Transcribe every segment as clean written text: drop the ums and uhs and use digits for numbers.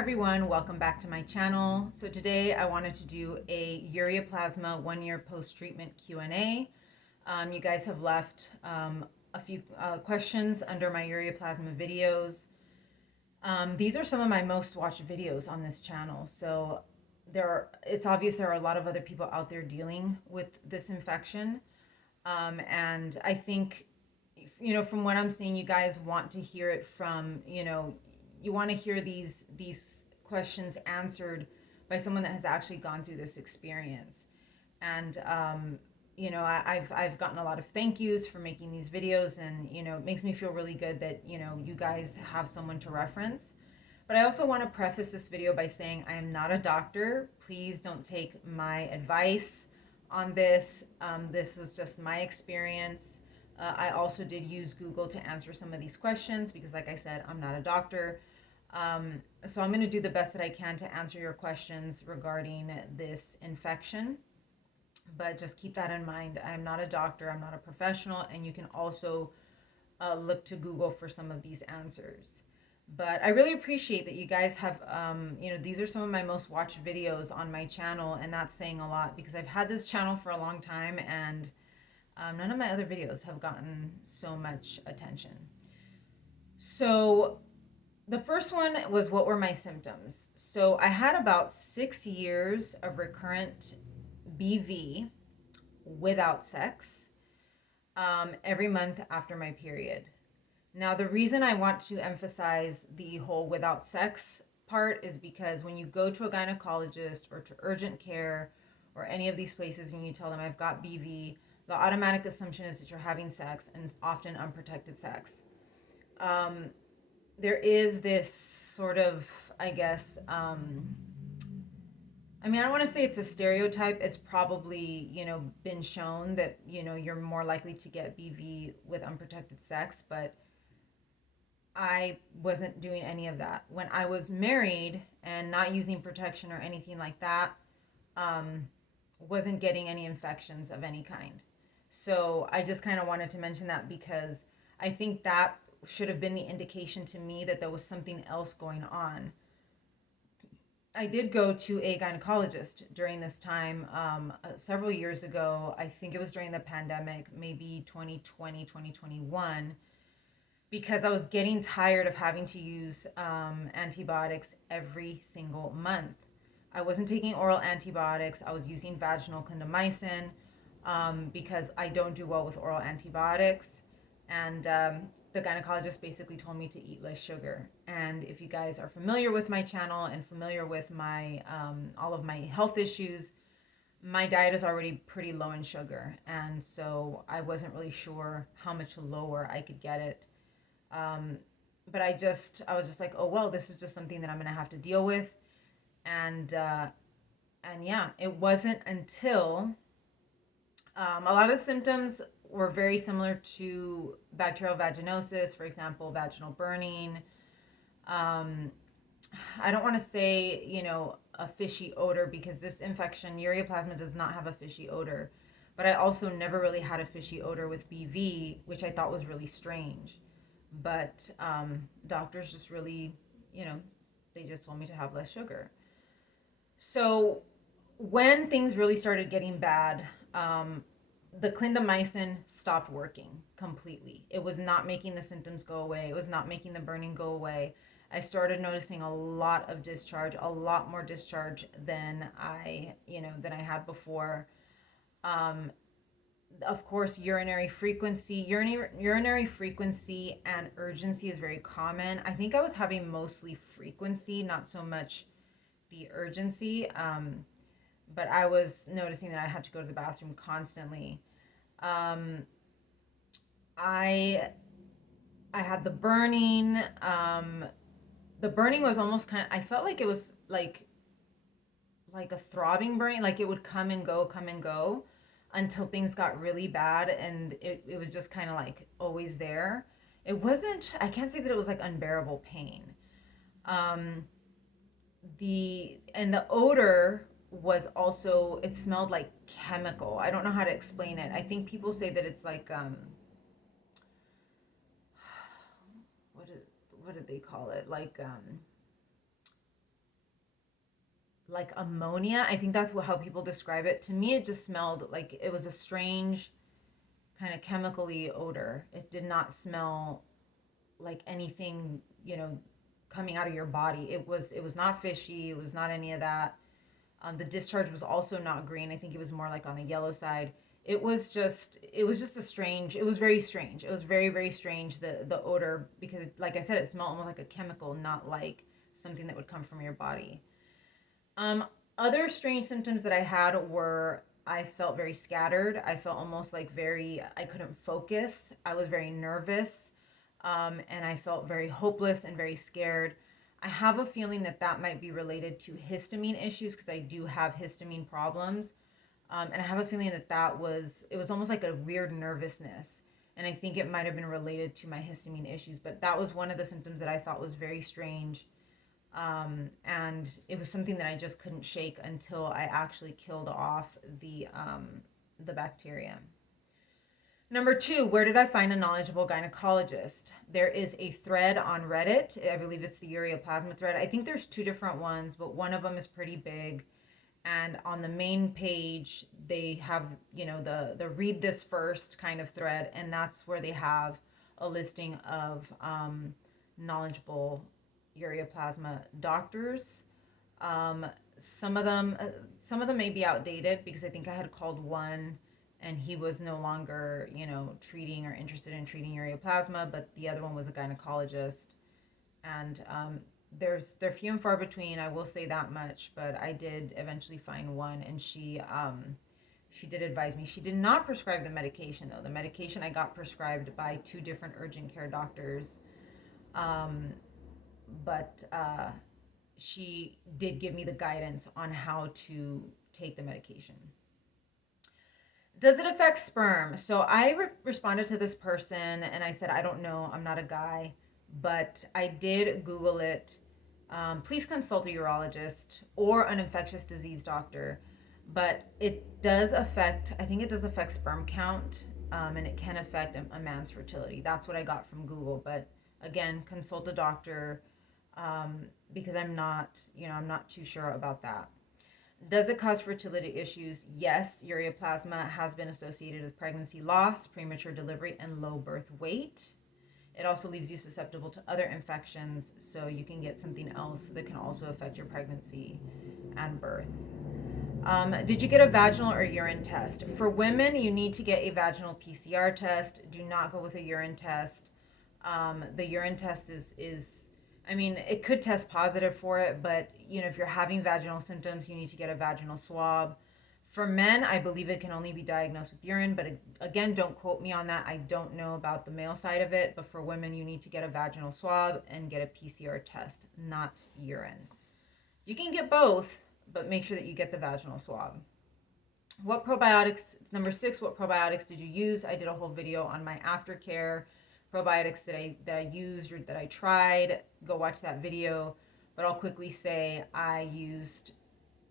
everyone, welcome back to my channel. So today I wanted to do a Ureaplasma 1-year post-treatment Q&A. You guys have left a few questions under my Ureaplasma videos. These are some of my most watched videos on this channel. So it's obvious there are a lot of other people out there dealing with this infection. And I think, from what I'm seeing, you guys want to hear it from, you want to hear these questions answered by someone that has actually gone through this experience. And I've gotten a lot of thank yous for making these videos, and it makes me feel really good that you guys have someone to reference. But I also want to preface this video by saying I am not a doctor. Please don't take my advice on this. This is just my experience. I also did use Google to answer some of these questions because, like I said, I'm not a doctor. So I'm going to do the best that I can to answer your questions regarding this infection. But just keep that in mind. I'm not a doctor. I'm not a professional. And you can also look to Google for some of these answers. But I really appreciate that you guys have, these are some of my most watched videos on my channel. And that's saying a lot because I've had this channel for a long time and none of my other videos have gotten so much attention. So the first one was, what were my symptoms? So I had about 6 years of recurrent BV without sex every month after my period. Now, the reason I want to emphasize the whole without sex part is because when you go to a gynecologist or to urgent care or any of these places and you tell them I've got BV, the automatic assumption is that you're having sex, and it's often unprotected sex. There is this sort of, I guess, I don't want to say it's a stereotype. It's probably, been shown that, you're more likely to get BV with unprotected sex, but I wasn't doing any of that. When I was married and not using protection or anything like that, wasn't getting any infections of any kind. So I just kind of wanted to mention that because I think that should have been the indication to me that there was something else going on. I did go to a gynecologist during this time several years ago. I think it was during the pandemic, maybe 2020, 2021, because I was getting tired of having to use antibiotics every single month. I wasn't taking oral antibiotics. I was using vaginal clindamycin because I don't do well with oral antibiotics. And the gynecologist basically told me to eat less sugar. And if you guys are familiar with my channel and familiar with my all of my health issues, my diet is already pretty low in sugar. And so I wasn't really sure how much lower I could get it. But I was just like, oh, well, this is just something that I'm going to have to deal with. And yeah, it wasn't until a lot of the symptoms were very similar to bacterial vaginosis, for example, vaginal burning. I don't want to say, a fishy odor because this infection, Ureaplasma, does not have a fishy odor. But I also never really had a fishy odor with BV, which I thought was really strange. But doctors just really, they just told me to have less sugar. So when things really started getting bad, the clindamycin stopped working completely. It was not making the symptoms go away. It was not making the burning go away. I started noticing a lot of discharge, a lot more discharge than I had before. Of course, urinary frequency and urgency is very common. I think I was having mostly frequency, not so much the urgency. But I was noticing that I had to go to the bathroom constantly. I had the burning. The burning was almost I felt like it was like a throbbing burning, like it would come and go until things got really bad, and it was just kind of like always there. It wasn't, I can't say that it was like unbearable pain. The odor was also, it smelled like chemical. I don't know how to explain it. I think people say that it's like what did they call it? Like like ammonia. I think that's how people describe it. To me, it just smelled like it was a strange kind of chemically odor. It did not smell like anything, coming out of your body. It was not fishy. It was not any of that. The discharge was also not green. I think it was more like on the yellow side. It was just a strange. It was very strange. It was very, very strange, the odor, because like I said, it smelled almost like a chemical, not like something that would come from your body. Um, Other strange symptoms that I had were I felt very scattered. I felt almost like I couldn't focus. I was very nervous. And I felt very hopeless and very scared. I have a feeling that that might be related to histamine issues because I do have histamine problems. And I have a feeling that it was almost like a weird nervousness. And I think it might have been related to my histamine issues. But that was one of the symptoms that I thought was very strange. And it was something that I just couldn't shake until I actually killed off the bacteria. Number two, where did I find a knowledgeable gynecologist? There is a thread on Reddit. I believe it's the Ureaplasma thread. I think there's two different ones, but one of them is pretty big. And on the main page, they have, the read this first kind of thread. And that's where they have a listing of knowledgeable Ureaplasma doctors. Um, some of them may be outdated because I think I had called one and he was no longer, treating or interested in treating ureaplasma, but the other one was a gynecologist. And they're few and far between. I will say that much, but I did eventually find one, and she did advise me. She did not prescribe the medication though. The medication I got prescribed by two different urgent care doctors, but she did give me the guidance on how to take the medication. Does it affect sperm? So I responded to this person and I said, I don't know, I'm not a guy, but I did Google it. Please consult a urologist or an infectious disease doctor. But it does affect, I think it does affect sperm count, and it can affect a man's fertility. That's what I got from Google. But again, consult a doctor, because I'm not too sure about that. Does it cause fertility issues? Yes, ureaplasma has been associated with pregnancy loss, premature delivery, and low birth weight. It also leaves you susceptible to other infections, so you can get something else that can also affect your pregnancy and birth. Did you get a vaginal or urine test? For women, you need to get a vaginal PCR test. Do not go with a urine test. The urine test is I mean, it could test positive for it, but if you're having vaginal symptoms, you need to get a vaginal swab. For men, I believe it can only be diagnosed with urine, but again, don't quote me on that. I don't know about the male side of it, but for women, you need to get a vaginal swab and get a PCR test, not urine. You can get both, but make sure that you get the vaginal swab. What probiotics, it's number 6, what probiotics did you use? I did a whole video on my aftercare probiotics that I used or that I tried. Go watch that video. But I'll quickly say I used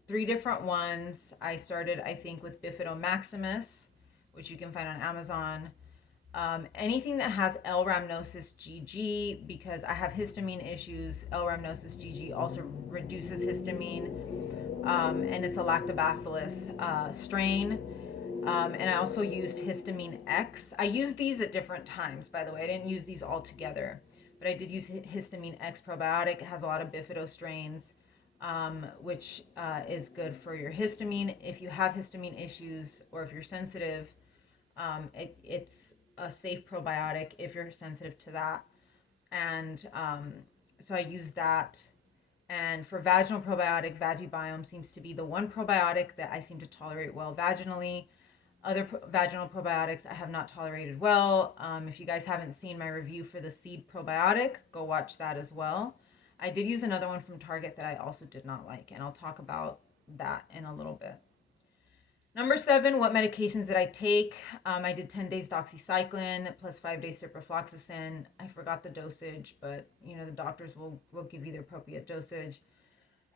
3 different ones. I started, I think, with Bifido Maximus, which you can find on Amazon. Anything that has L-rhamnosus GG, because I have histamine issues. L-rhamnosus GG also reduces histamine, and it's a lactobacillus strain. And I also used histamine X. I used these at different times, by the way. I didn't use these all together, but I did use histamine X probiotic. It has a lot of Bifido strains, which is good for your histamine. If you have histamine issues or if you're sensitive, it's a safe probiotic if you're sensitive to that. And so I used that. And for vaginal probiotic, Vagibiome seems to be the one probiotic that I seem to tolerate well vaginally. Other vaginal probiotics I have not tolerated well. If you guys haven't seen my review for the seed probiotic, go watch that as well. I did use another one from Target that I also did not like, and I'll talk about that in a little bit. Number 7, what medications did I take? I did 10 days doxycycline plus 5 days ciprofloxacin. I forgot the dosage, but the doctors will give you the appropriate dosage.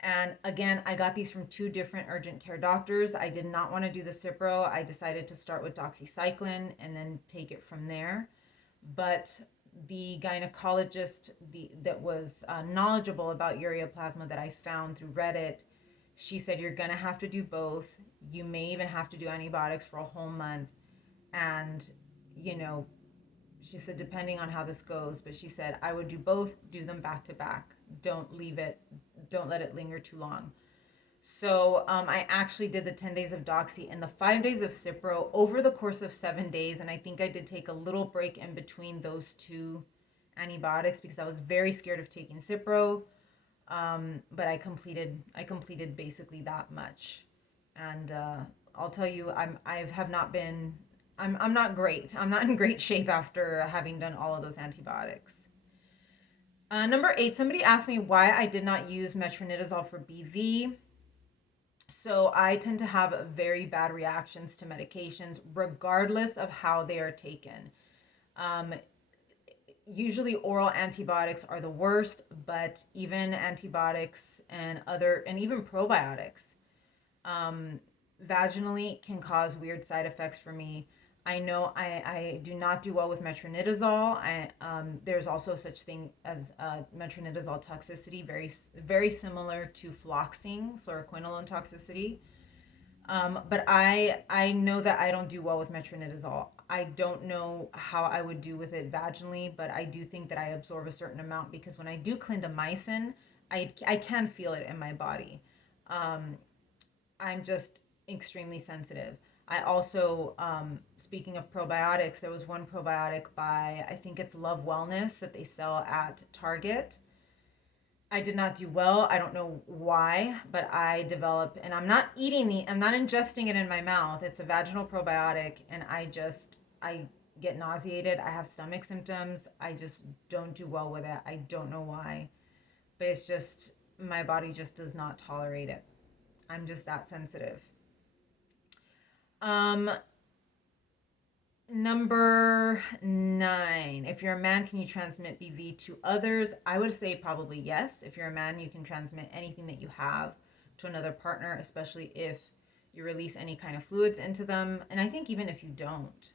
And again, I got these from 2 different urgent care doctors. I did not want to do the Cipro. I decided to start with doxycycline and then take it from there. But the gynecologist that was knowledgeable about ureaplasma that I found through Reddit, She said, you're going to have to do both. You may even have to do antibiotics for a whole month. And, you know, she said, depending on how this goes, but she said, I would do both, do them back to back. Don't leave it, don't let it linger too long. So I actually did the 10 days of Doxy and the 5 days of Cipro over the course of 7 days. And I think I did take a little break in between those two antibiotics because I was very scared of taking Cipro. But I completed basically that much. And I'll tell you, I'm not great. I'm not in great shape after having done all of those antibiotics. Number 8, somebody asked me why I did not use metronidazole for BV. So I tend to have very bad reactions to medications, regardless of how they are taken. Usually oral antibiotics are the worst, but even antibiotics and even probiotics, vaginally can cause weird side effects for me. I know I do not do well with metronidazole. There's also such thing as metronidazole toxicity, very similar to fluoroquinolone toxicity. But I know that I don't do well with metronidazole. I don't know how I would do with it vaginally, but I do think that I absorb a certain amount because when I do clindamycin, I can feel it in my body. I'm just extremely sensitive. I also, speaking of probiotics, there was one probiotic by, I think it's Love Wellness that they sell at Target. I did not do well. I don't know why, but I developed, and I'm not ingesting it in my mouth. It's a vaginal probiotic, and I get nauseated. I have stomach symptoms. I just don't do well with it. I don't know why, but it's just, my body just does not tolerate it. I'm just that sensitive. Number 9, if you're a man, can you transmit BV to others? I would say probably yes. If you're a man, you can transmit anything that you have to another partner, especially if you release any kind of fluids into them. And I think even if you don't.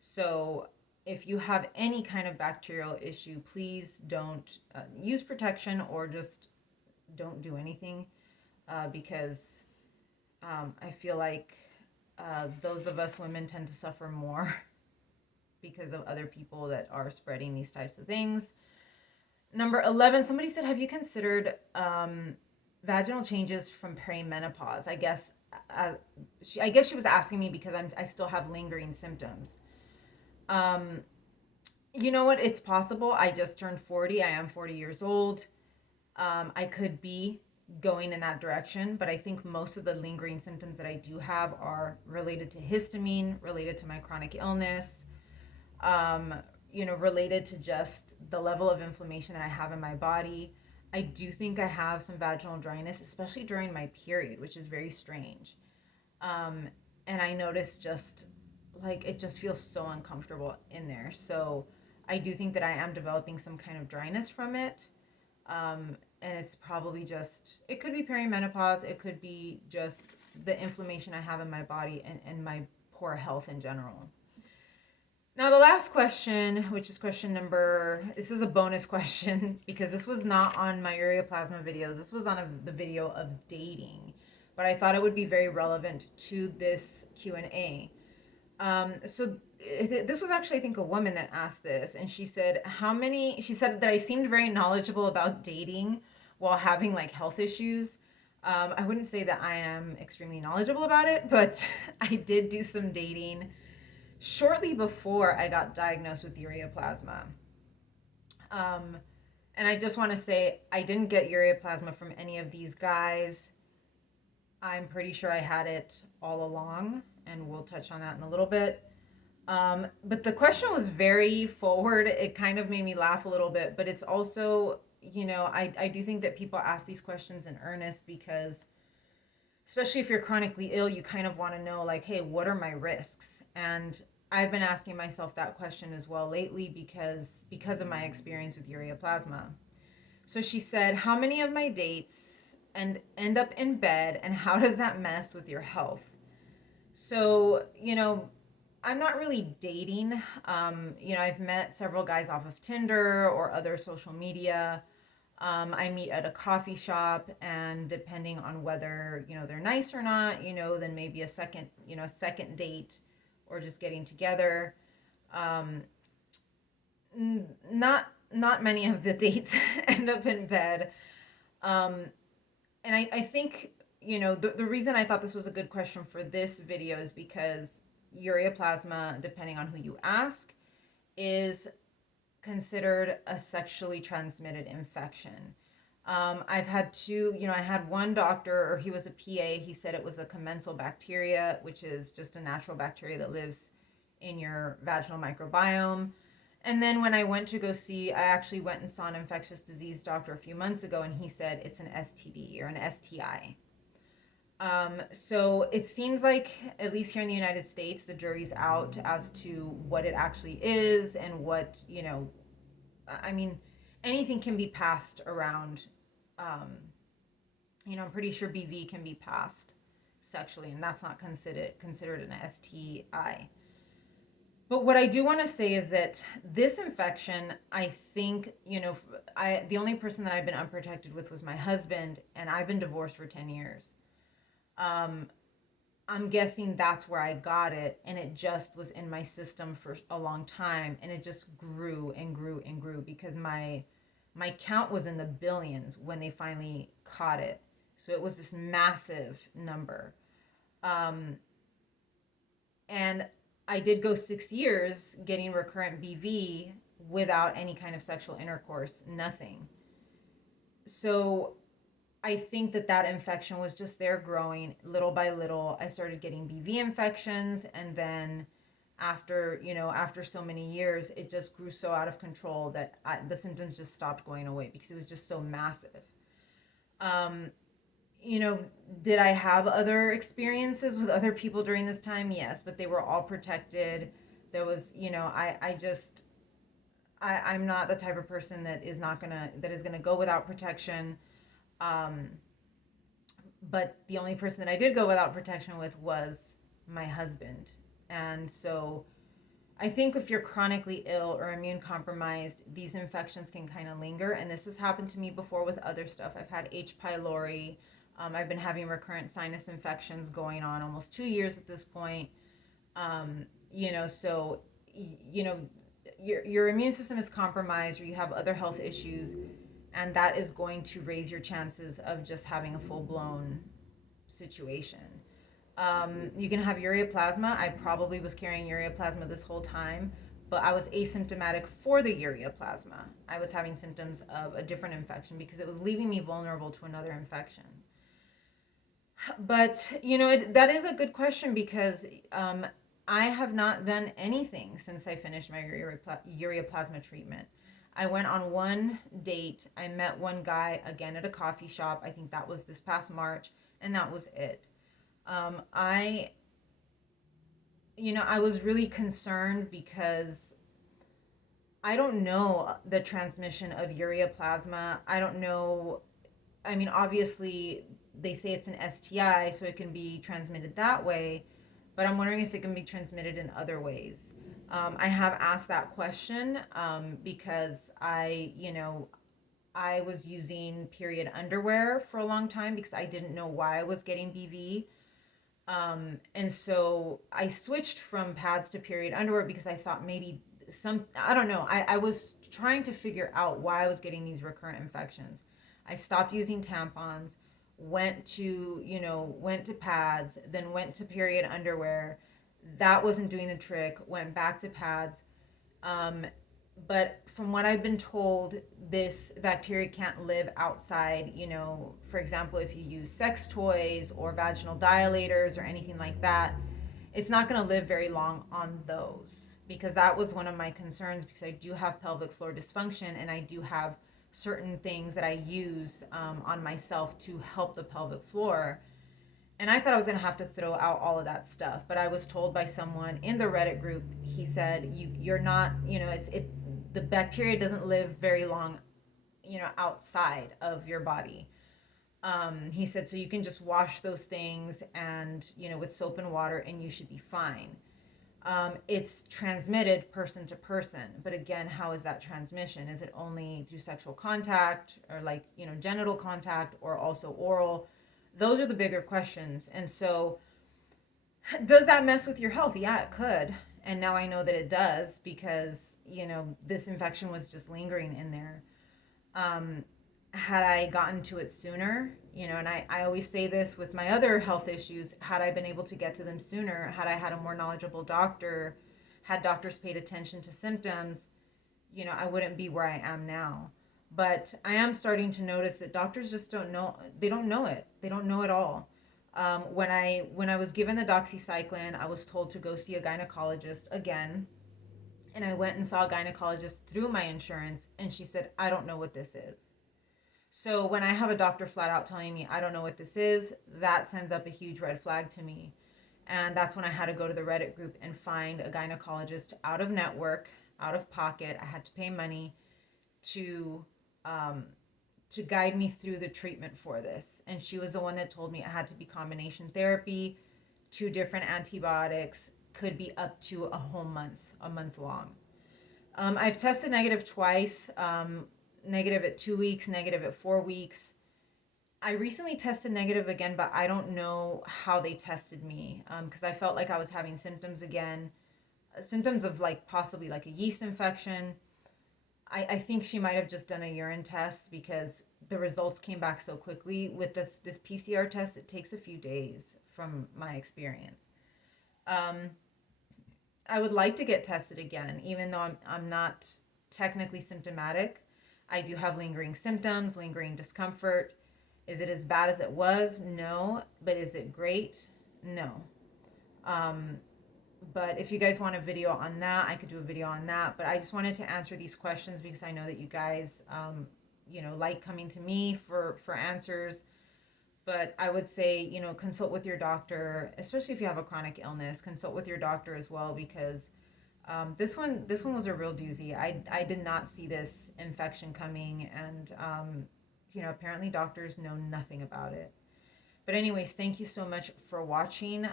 So if you have any kind of bacterial issue, please don't use protection or just don't do anything because I feel like those of us women tend to suffer more because of other people that are spreading these types of things. Number 11, somebody said, have you considered vaginal changes from perimenopause? I guess she was asking me because I still have lingering symptoms. You know what? It's possible. I just turned 40. I am 40 years old. I could be going in that direction, but I think most of the lingering symptoms that I do have are related to histamine, related to my chronic illness, related to just the level of inflammation that I have in my body. I do think I have some vaginal dryness, especially during my period, which is very strange. And I notice just like it just feels so uncomfortable in there. So I do think that I am developing some kind of dryness from it. And it's probably it could be perimenopause. It could be just the inflammation I have in my body and my poor health in general. Now, the last question, which is this is a bonus question because this was not on my Ureaplasma videos. This was on the video of dating, but I thought it would be very relevant to this Q&A. So this was actually, I think, a woman that asked this, and she said that I seemed very knowledgeable about dating while having like health issues. I wouldn't say that I am extremely knowledgeable about it, but I did do some dating shortly before I got diagnosed with Ureaplasma. And I just want to say I didn't get Ureaplasma from any of these guys. I'm pretty sure I had it all along, and we'll touch on that in a little bit. But the question was very forward. It kind of made me laugh a little bit, but it's also, I do think that people ask these questions in earnest because, especially if you're chronically ill, you kind of want to know, like, hey, what are my risks? And I've been asking myself that question as well lately because of my experience with Ureaplasma. So she said, how many of my dates end up in bed, and how does that mess with your health? So, I'm not really dating. I've met several guys off of Tinder or other social media. I meet at a coffee shop, and depending on whether, they're nice or not, then maybe a second date or just getting together. Um, not many of the dates end up in bed. Um, and I think, the reason I thought this was a good question for this video is because ureaplasma, depending on who you ask, is considered a sexually transmitted infection. I've had I had one doctor, or he was a PA, he said it was a commensal bacteria, which is just a natural bacteria that lives in your vaginal microbiome. And then when I went to go see, I actually went and saw an infectious disease doctor a few months ago, and he said it's an STD or an STI. So it seems like, at least here in the United States, the jury's out as to what it actually is and what, I mean, anything can be passed around. I'm pretty sure BV can be passed sexually, and that's not considered an STI. But what I do want to say is that this infection, I think, the only person that I've been unprotected with was my husband, and I've been divorced for 10 years. I'm guessing that's where I got it, and it just was in my system for a long time, and it just grew and grew and grew because my count was in the billions when they finally caught it. So it was this massive number. And I did go 6 years getting recurrent BV without any kind of sexual intercourse, nothing. So I think that infection was just there growing little by little. I started getting BV infections, and then after so many years, it just grew so out of control that the symptoms just stopped going away because it was just so massive. Did I have other experiences with other people during this time? Yes, but they were all protected. There was, I'm not the type of person that is gonna go without protection. But the only person that I did go without protection with was my husband. And so I think if you're chronically ill or immune compromised, these infections can kind of linger. And this has happened to me before with other stuff. I've had H. pylori. I've been having recurrent sinus infections going on almost 2 years at this point. So, your immune system is compromised, or you have other health issues, and that is going to raise your chances of just having a full-blown situation. You can have ureaplasma. I probably was carrying ureaplasma this whole time, but I was asymptomatic for the ureaplasma. I was having symptoms of a different infection because it was leaving me vulnerable to another infection. But, that is a good question because I have not done anything since I finished my ureaplasma treatment. I went on one date. I met one guy again at a coffee shop. I think that was this past March, and that was it. I was really concerned because I don't know the transmission of ureaplasma. I don't know. I mean, obviously, they say it's an STI, so it can be transmitted that way, but I'm wondering if it can be transmitted in other ways. I have asked that question because I was using period underwear for a long time because I didn't know why I was getting BV. And so I switched from pads to period underwear because I thought maybe I don't know. I was trying to figure out why I was getting these recurrent infections. I stopped using tampons, went to pads, then went to period underwear. That wasn't doing the trick, went back to pads. But from what I've been told, this bacteria can't live outside, for example, if you use sex toys or vaginal dilators or anything like that, it's not going to live very long on those, because that was one of my concerns, because I do have pelvic floor dysfunction and I do have certain things that I use on myself to help the pelvic floor. And I thought I was going to have to throw out all of that stuff. But I was told by someone in the Reddit group, he said, you're not, the bacteria doesn't live very long, outside of your body. He said, so you can just wash those things and, with soap and water, and you should be fine. It's transmitted person to person. But again, how is that transmission? Is it only through sexual contact or like, genital contact, or also oral? Those are the bigger questions. And so, does that mess with your health? Yeah, it could. And now I know that it does because, this infection was just lingering in there. Had I gotten to it sooner, and I always say this with my other health issues, had I been able to get to them sooner, had I had a more knowledgeable doctor, had doctors paid attention to symptoms, I wouldn't be where I am now. But I am starting to notice that doctors just don't know. They don't know it. They don't know it all. When I was given the doxycycline, I was told to go see a gynecologist again, and I went and saw a gynecologist through my insurance, and she said, "I don't know what this is." So when I have a doctor flat out telling me I don't know what this is, that sends up a huge red flag to me. And that's when I had to go to the Reddit group and find a gynecologist out of network, out of pocket. I had to pay money to um, to guide me through the treatment for this. And she was the one that told me it had to be combination therapy, 2 different antibiotics, could be up to a month long. I've tested negative twice, negative at 2 weeks, negative at 4 weeks. I recently tested negative again, but I don't know how they tested me because I felt like I was having symptoms again, symptoms of like possibly like a yeast infection. I think she might have just done a urine test because the results came back so quickly. With this PCR test, it takes a few days from my experience. Um, I would like to get tested again, even though I'm not technically symptomatic. I do have lingering symptoms, lingering discomfort. Is it as bad as it was? No. But is it great? No. Um, but if you guys want a video on that, I could do a video on that. But I just wanted to answer these questions because I know that you guys, like coming to me for answers. But I would say, consult with your doctor, especially if you have a chronic illness. Consult with your doctor as well because this one was a real doozy. I did not see this infection coming, and apparently doctors know nothing about it. But anyways, thank you so much for watching.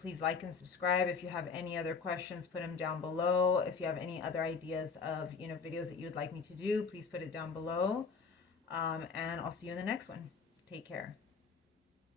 Please like and subscribe. If you have any other questions, put them down below. If you have any other ideas of videos that you would like me to do, please put it down below. And I'll see you in the next one. Take care.